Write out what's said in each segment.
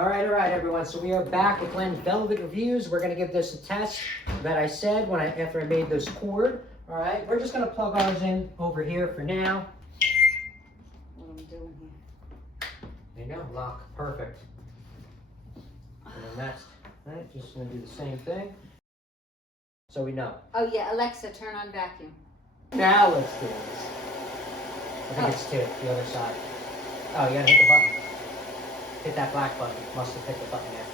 All right, everyone. So we are back with Glenn Velvet Reviews. We're going to give this a test that I said after I made this cord. All right, we're just going to plug ours in over here for now. What am I doing here? There you go, lock, perfect. And then that's, all right, just going to do the same thing. So we know. Oh yeah, Alexa, turn on vacuum. Now let's do this. I think it's to the other side. Oh, you got to hit the button. Hit that black button. Must have hit the button there.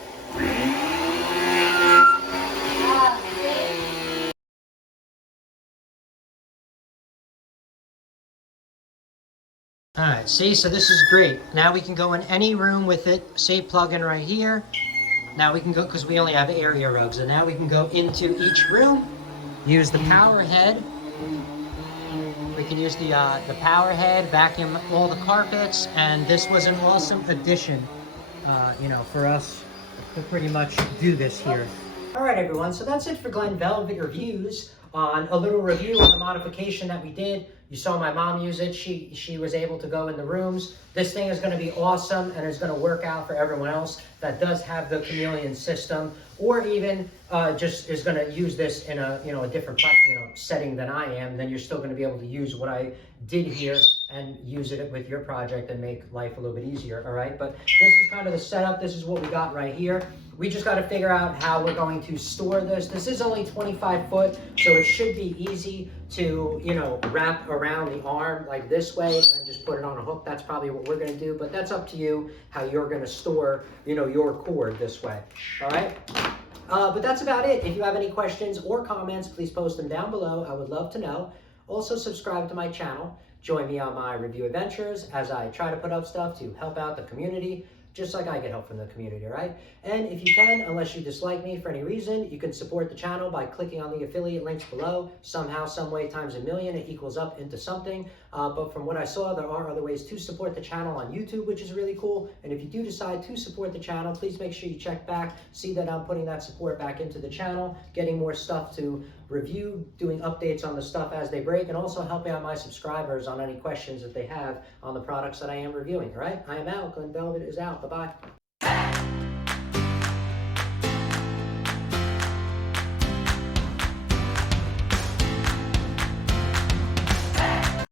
Alright, see, so this is great. Now we can go in any room with it. Say plug in right here. Now we can go, because we only have area rugs, and now we can go into each room, use the power head. We can use the power head, vacuum all the carpets, and this was an awesome addition, for us to pretty much do this here. All right, everyone, so that's it for Glenn Velvet Reviews on a little review on the modification that we did. You saw my mom use it. She was able to go in the rooms. This thing is going to be awesome, and it's going to work out for everyone else that does have the Chameleon system, or even just is going to use this in a different setting than I am. Then you're still going to be able to use what I did here and use it with your project and make life a little bit easier. All right, but this is kind of the setup. This is what we got right here. We just got to figure out how we're going to store this. This is only 25 foot, so it should be easy to, wrap around the arm like this way and then just put it on a hook. That's probably what we're going to do, but that's up to you how you're going to store, your cord this way. All right. But that's about it. If you have any questions or comments, please post them down below. I would love to know. Also, subscribe to my channel. Join me on my review adventures as I try to put up stuff to help out the community, just like I get help from the community, all right? And if you can, unless you dislike me for any reason, you can support the channel by clicking on the affiliate links below. Somehow, some way, times a million, it equals up into something. But from what I saw, there are other ways to support the channel on YouTube, which is really cool. And if you do decide to support the channel, please make sure you check back, see that I'm putting that support back into the channel, getting more stuff to review, doing updates on the stuff as they break, and also helping out my subscribers on any questions that they have on the products that I am reviewing, all right? I am out. Glenn Velvet is out. Bye-bye.